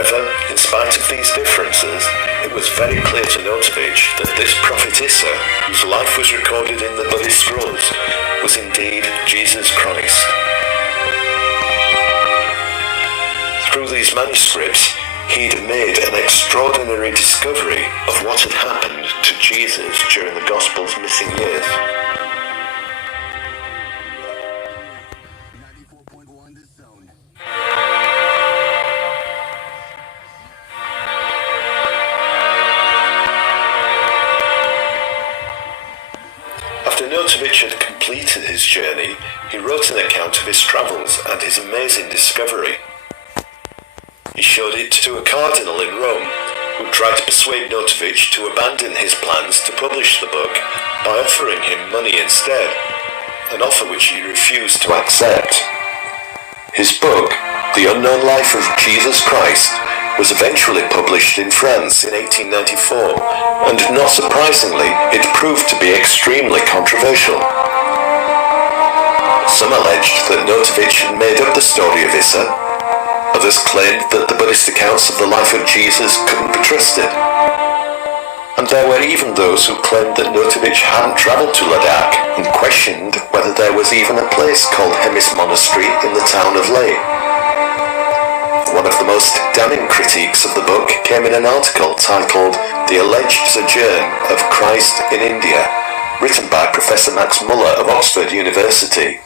However, in spite of these differences, it was very clear to Notovich that this prophetessa, whose life was recorded in the Buddhist scrolls, was indeed Jesus Christ. Through these manuscripts, he'd made an extraordinary discovery of what had happened to Jesus during the Gospel's missing years. After Notovich had completed his journey, he wrote an account of his travels and his amazing discovery. He showed it to a cardinal in Rome, who tried to persuade Notovich to abandon his plans to publish the book by offering him money instead, an offer which he refused to accept. His book, The Unknown Life of Jesus Christ, was eventually published in France in 1894, and not surprisingly, it proved to be extremely controversial. Some alleged that Notovich had made up the story of Issa. Others claimed that the Buddhist accounts of the life of Jesus couldn't be trusted. And there were even those who claimed that Notovich hadn't travelled to Ladakh and questioned whether there was even a place called Hemis Monastery in the town of Leh. One of the most damning critiques of the book came in an article titled The Alleged Sojourn of Christ in India, written by Professor Max Muller of Oxford University,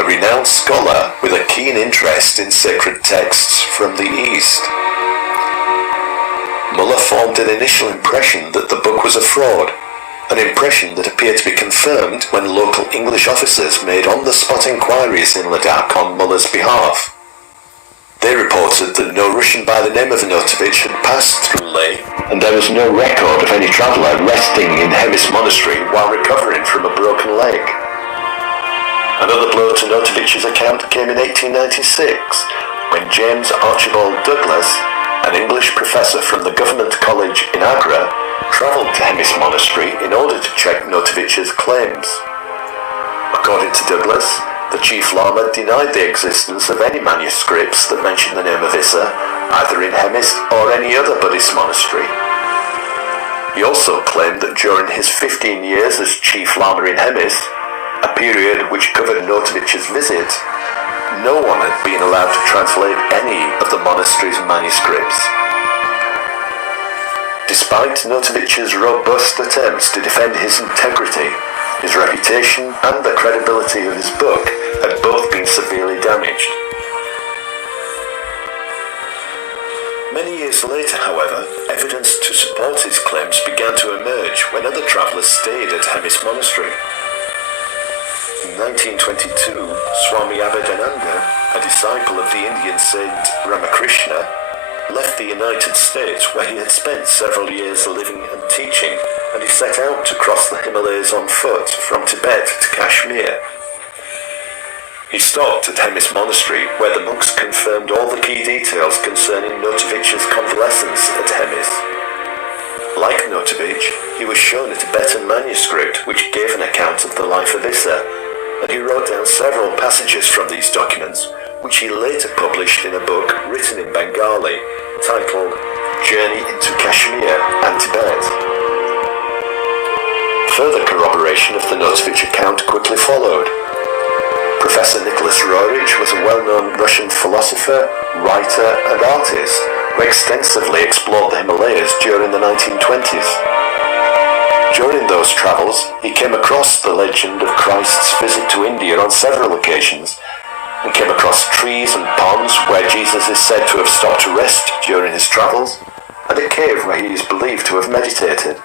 a renowned scholar with a keen interest in sacred texts from the East. Muller formed an initial impression that the book was a fraud, an impression that appeared to be confirmed when local English officers made on-the-spot inquiries in Ladakh on Muller's behalf. They reported that no Russian by the name of Notovich had passed through Leh, and there was no record of any traveller resting in Hemis Monastery while recovering from a broken leg. Another blow to Notovich's account came in 1896, when James Archibald Douglas, an English professor from the Government College in Agra, travelled to Hemis Monastery in order to check Notovich's claims. According to Douglas, the Chief Lama denied the existence of any manuscripts that mention the name of Issa, either in Hemis or any other Buddhist monastery. He also claimed that during his 15 years as Chief Lama in Hemis, a period which covered Notovich's visit, no one had been allowed to translate any of the monastery's manuscripts. Despite Notovich's robust attempts to defend his integrity, his reputation and the credibility of his book had both been severely damaged. Many years later, however, evidence to support his claims began to emerge when other travellers stayed at Hemis Monastery. In 1922, Swami Abhedananda, a disciple of the Indian saint Ramakrishna, left the United States, where he had spent several years living and teaching, and he set out to cross the Himalayas on foot from Tibet to Kashmir. He stopped at Hemis Monastery, where the monks confirmed all the key details concerning Notovich's convalescence at Hemis. Like Notovich, he was shown a Tibetan manuscript which gave an account of the life of Issa, and he wrote down several passages from these documents, which he later published in a book written in Bengali, titled Journey into Kashmir and Tibet. Further corroboration of the Notovich account quickly followed. Professor Nicholas Roerich was a well-known Russian philosopher, writer and artist who extensively explored the Himalayas during the 1920s. During those travels, he came across the legend of Christ's visit to India on several occasions, and came across trees and ponds where Jesus is said to have stopped to rest during his travels, and a cave where he is believed to have meditated.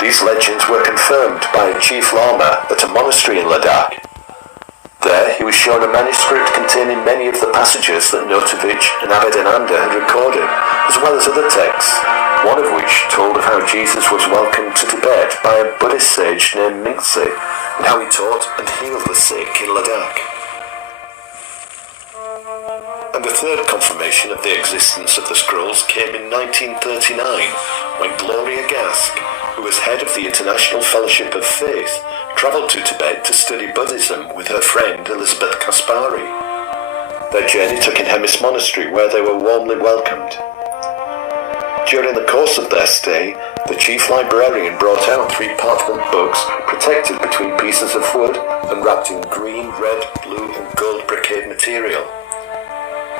These legends were confirmed by a Chief Lama at a monastery in Ladakh. There he was shown a manuscript containing many of the passages that Notovich and Abhedananda had recorded, as well as other texts, one of which told of how Jesus was welcomed to Tibet by a Buddhist sage named Mingtse, and how he taught and healed the sick in Ladakh. And a third confirmation of the existence of the scrolls came in 1939, when Gloria Gask, who was head of the International Fellowship of Faith, travelled to Tibet to study Buddhism with her friend Elizabeth Kaspari. Their journey took in Hemis Monastery, where they were warmly welcomed. During the course of their stay, the chief librarian brought out 3 parchment books protected between pieces of wood and wrapped in green, red, blue and gold brocade material.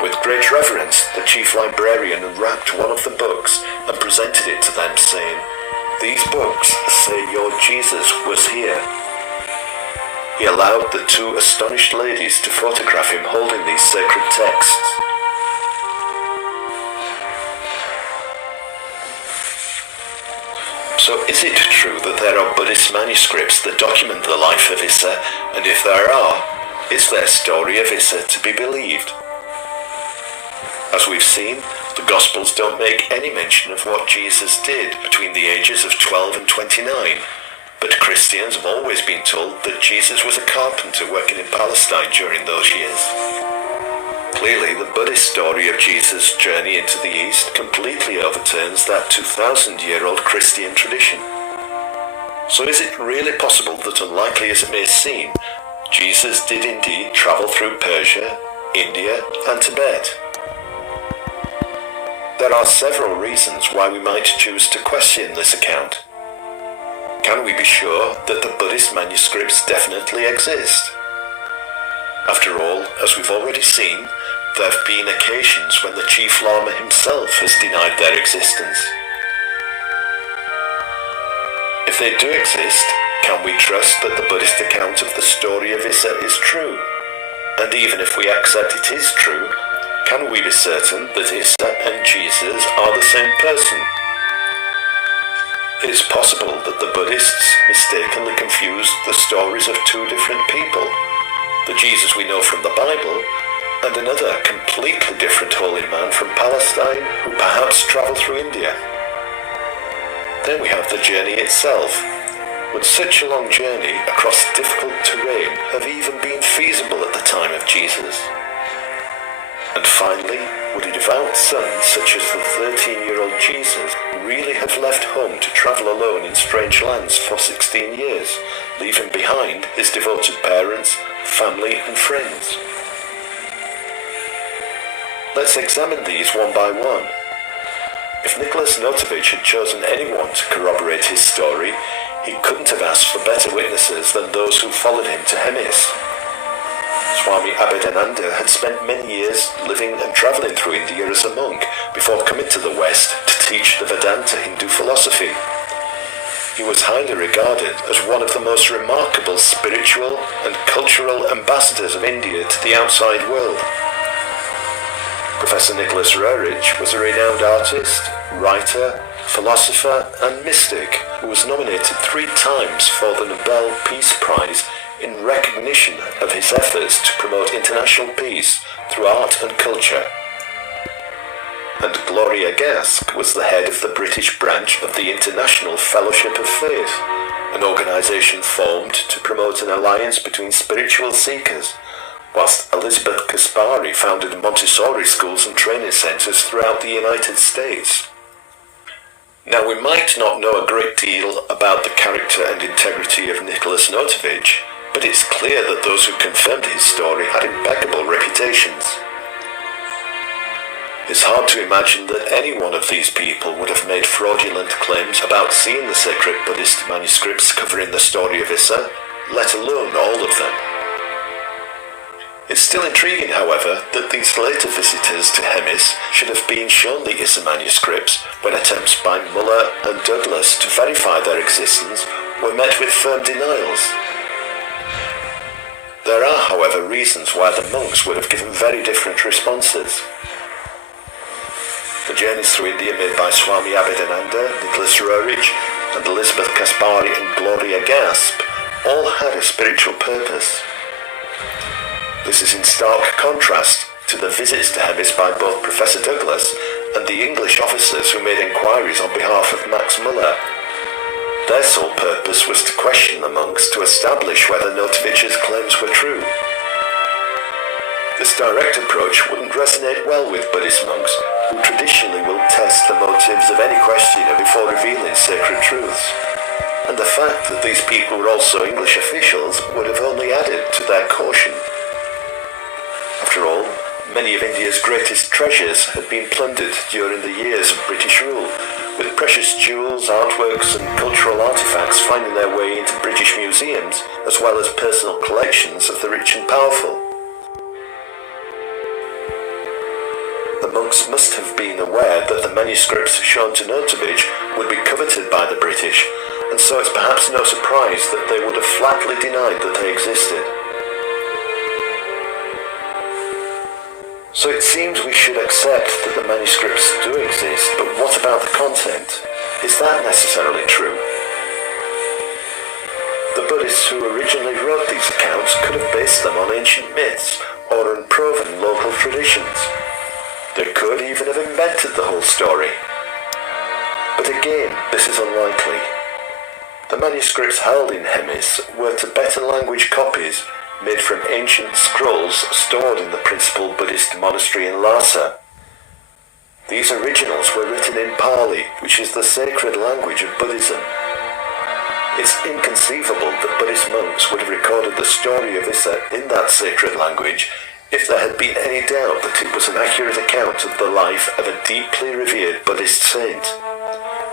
With great reverence, the chief librarian unwrapped one of the books and presented it to them, saying, "These books say your Jesus was here." He allowed the 2 astonished ladies to photograph him holding these sacred texts. So is it true that there are Buddhist manuscripts that document the life of Issa, and if there are, is their story of Issa to be believed? As we've seen, the Gospels don't make any mention of what Jesus did between the ages of 12 and 29, but Christians have always been told that Jesus was a carpenter working in Palestine during those years. Clearly, the Buddhist story of Jesus' journey into the East completely overturns that 2,000-year-old Christian tradition. So is it really possible that, unlikely as it may seem, Jesus did indeed travel through Persia, India and Tibet? There are several reasons why we might choose to question this account. Can we be sure that the Buddhist manuscripts definitely exist? After all, as we've already seen, there have been occasions when the Chief Lama himself has denied their existence. If they do exist, can we trust that the Buddhist account of the story of Issa is true? And even if we accept it is true, can we be certain that Issa and Jesus are the same person? It is possible that the Buddhists mistakenly confused the stories of 2 different people, the Jesus we know from the Bible, and another completely different holy man from Palestine who perhaps travelled through India. Then we have the journey itself. Would such a long journey across difficult terrain have even been feasible at the time of Jesus? And finally, would a devout son such as the 13-year-old Jesus really have left home to travel alone in strange lands for 16 years, leaving behind his devoted parents, family and friends? Let's examine these one by one. If Nicholas Notovich had chosen anyone to corroborate his story, he couldn't have asked for better witnesses than those who followed him to Hemis. Swami Abhedananda had spent many years living and travelling through India as a monk before coming to the West to teach the Vedanta Hindu philosophy. He was highly regarded as one of the most remarkable spiritual and cultural ambassadors of India to the outside world. Professor Nicholas Roerich was a renowned artist, writer, philosopher and mystic who was nominated 3 times for the Nobel Peace Prize in recognition of his efforts to promote international peace through art and culture. And Gloria Gask was the head of the British branch of the International Fellowship of Faith, an organisation formed to promote an alliance between spiritual seekers, whilst Elizabeth Kaspari founded Montessori schools and training centres throughout the United States. Now, we might not know a great deal about the character and integrity of Nicholas Notovich, but it's clear that those who confirmed his story had impeccable reputations. It's hard to imagine that any one of these people would have made fraudulent claims about seeing the sacred Buddhist manuscripts covering the story of Issa, let alone all of them. It's still intriguing, however, that these later visitors to Hemis should have been shown the Issa manuscripts when attempts by Muller and Douglas to verify their existence were met with firm denials. There are, however, reasons why the monks would have given very different responses. The journeys through India made by Swami Abhedananda, Nicholas Roerich, and Elizabeth Kaspari and Gloria Gasp all had a spiritual purpose. This is in stark contrast to the visits to Hemis by both Professor Douglas and the English officers who made inquiries on behalf of Max Muller. Their sole purpose was to question the monks to establish whether Notovich's claims were true. This direct approach wouldn't resonate well with Buddhist monks, who traditionally will test the motives of any questioner before revealing sacred truths. And the fact that these people were also English officials would have only added to their caution. After all, Many of India's greatest treasures had been plundered during the years of British rule, with precious jewels, artworks and cultural artifacts finding their way into British museums, as well as personal collections of the rich and powerful. The monks must have been aware that the manuscripts shown to Notovich would be coveted by the British, and so it's perhaps no surprise that they would have flatly denied that they existed. So it seems we should accept that the manuscripts do exist, but what about the content? Is that necessarily true? The Buddhists who originally wrote these accounts could have based them on ancient myths or unproven local traditions. They could even have invented the whole story. But again, this is unlikely. The manuscripts held in Hemis were Tibetan language copies made from ancient scrolls stored in the principal Buddhist monastery in Lhasa. These originals were written in Pali, which is the sacred language of Buddhism. It's inconceivable that Buddhist monks would have recorded the story of Issa in that sacred language if there had been any doubt that it was an accurate account of the life of a deeply revered Buddhist saint.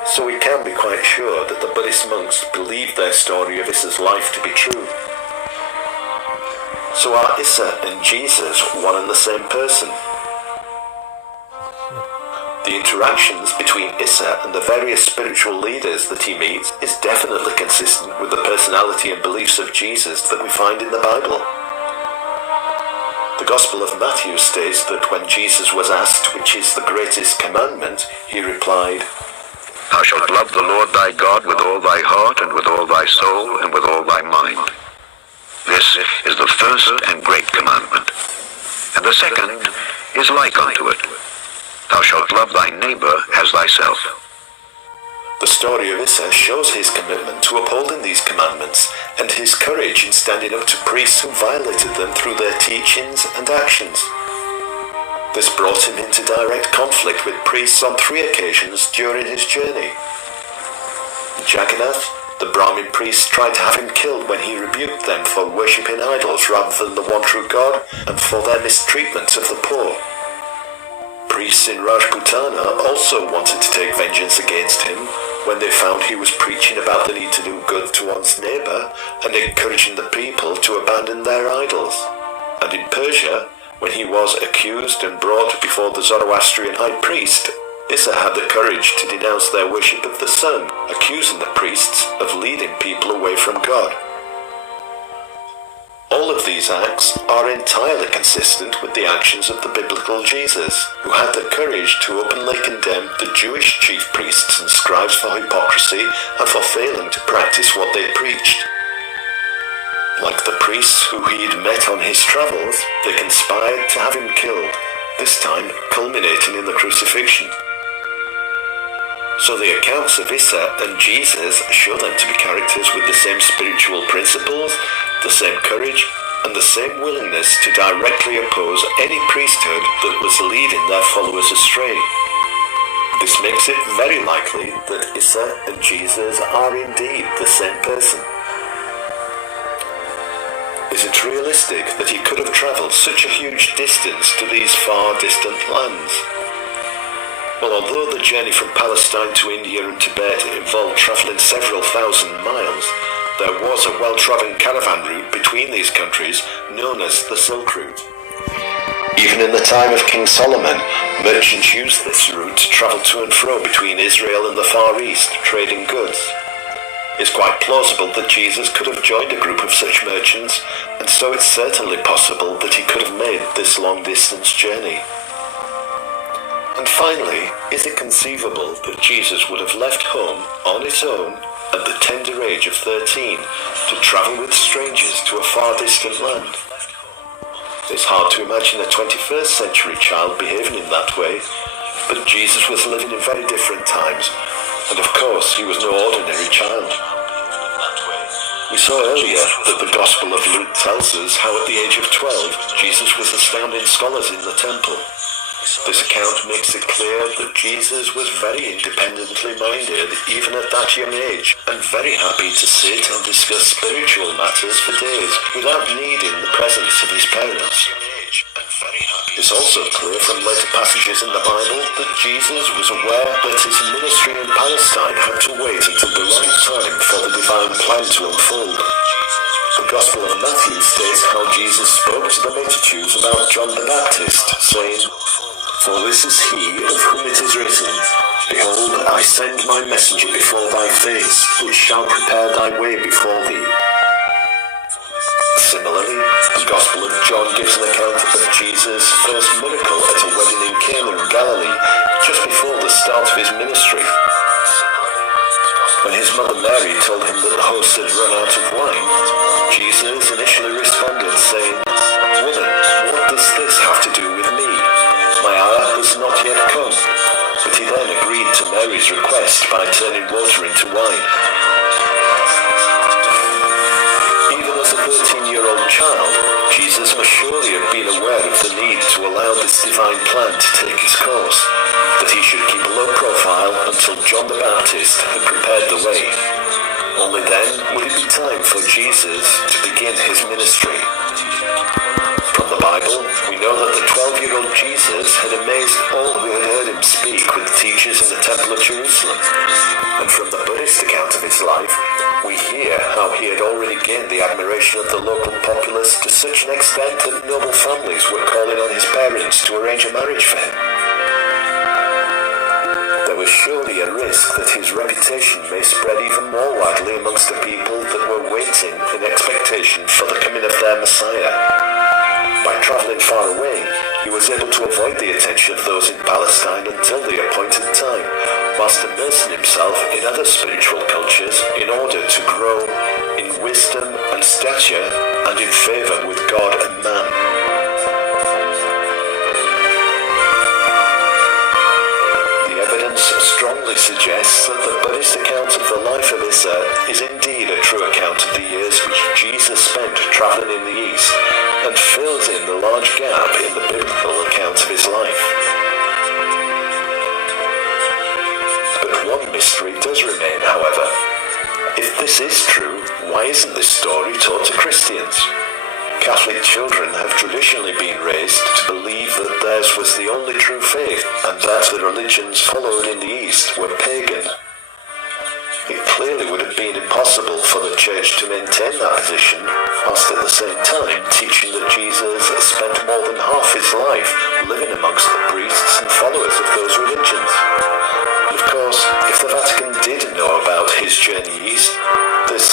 So we can be quite sure that the Buddhist monks believed their story of Issa's life to be true. So are Issa and Jesus one and the same person? The interactions between Issa and the various spiritual leaders that he meets is definitely consistent with the personality and beliefs of Jesus that we find in the Bible. The Gospel of Matthew states that when Jesus was asked which is the greatest commandment, he replied, "Thou shalt love the Lord thy God with all thy heart and with all thy soul and with all thy mind. This is the first and great commandment. And the second is like unto it. Thou shalt love thy neighbor as thyself." The story of Issa shows his commitment to upholding these commandments and his courage in standing up to priests who violated them through their teachings and actions. This brought him into direct conflict with priests on 3 occasions during his journey. Jagannath, the Brahmin priests, tried to have him killed when he rebuked them for worshipping idols rather than the one true God and for their mistreatment of the poor. Priests in Rajputana also wanted to take vengeance against him when they found he was preaching about the need to do good to one's neighbor and encouraging the people to abandon their idols. And in Persia, when he was accused and brought before the Zoroastrian high priest, Issa had the courage to denounce their worship of the sun, accusing the priests of leading people away from God. All of these acts are entirely consistent with the actions of the biblical Jesus, who had the courage to openly condemn the Jewish chief priests and scribes for hypocrisy and for failing to practice what they preached. Like the priests who he'd met on his travels, they conspired to have him killed, this time culminating in the crucifixion. So the accounts of Issa and Jesus show them to be characters with the same spiritual principles, the same courage, and the same willingness to directly oppose any priesthood that was leading their followers astray. This makes it very likely that Issa and Jesus are indeed the same person. Is it realistic that he could have travelled such a huge distance to these far distant lands? Well, although the journey from Palestine to India and Tibet involved travelling several thousand miles, there was a well-trodden caravan route between these countries known as the Silk Route. Even in the time of King Solomon, merchants used this route to travel to and fro between Israel and the Far East, trading goods. It's quite plausible that Jesus could have joined a group of such merchants, and so it's certainly possible that he could have made this long-distance journey. And finally, is it conceivable that Jesus would have left home on his own at the tender age of 13 to travel with strangers to a far distant land? It's hard to imagine a 21st century child behaving in that way, but Jesus was living in very different times, and of course he was no ordinary child. We saw earlier that the Gospel of Luke tells us how at the age of 12 Jesus was astounding scholars in the temple. This account makes it clear that Jesus was very independently minded even at that young age, and very happy to sit and discuss spiritual matters for days without needing the presence of his parents. It's also clear from later passages in the Bible that Jesus was aware that his ministry in Palestine had to wait until the right time for the divine plan to unfold. The Gospel of Matthew states how Jesus spoke to the multitudes about John the Baptist, saying, "For this is he of whom it is written, Behold, I send my messenger before thy face, which shall prepare thy way before thee." Similarly, the Gospel of John gives an account of Jesus' first miracle at a wedding in Cana in Galilee, just before the start of his ministry. When his mother Mary told him that the host had run out of wine, Jesus initially responded saying, "Woman, what does this have to do with me? My hour has not yet come." But he then agreed to Mary's request by turning water into wine. Even as a 13-year-old child, Jesus must surely have been aware of the need to allow this divine plan to take its course, that he should keep a low profile until John the Baptist had prepared the way. Only then would it be time for Jesus to begin his ministry. From the Bible, we know that the 12-year-old Jesus had amazed all who had heard him speak with teachers in the Temple of Jerusalem. And from the Buddhist account of his life, we hear how he had already gained the admiration of the local populace to such an extent that noble families were calling on his parents to arrange a marriage for him. There was surely a risk that his reputation may spread even more widely amongst the people that were waiting in expectation for the coming of their Messiah. By travelling far away, he was able to avoid the attention of those in Palestine until the appointed time, whilst immersing himself in other spiritual cultures in order to grow in wisdom and stature and in favour with God and man. The evidence strongly suggests that the Buddhist account of the life of Issa is indeed a true account of the years which Jesus spent travelling in the East, and fills in the large gap in the biblical account of his life. But one mystery does remain, however. If this is true, why isn't this story taught to Christians? Catholic children have traditionally been raised to believe that theirs was the only true faith, and that the religions followed in the East were pagan. It clearly would have been impossible for the Church to maintain that position, whilst at the same time teaching that Jesus spent more than half his life living amongst the priests and followers of those religions. And of course, if the Vatican did know about his journey east, there's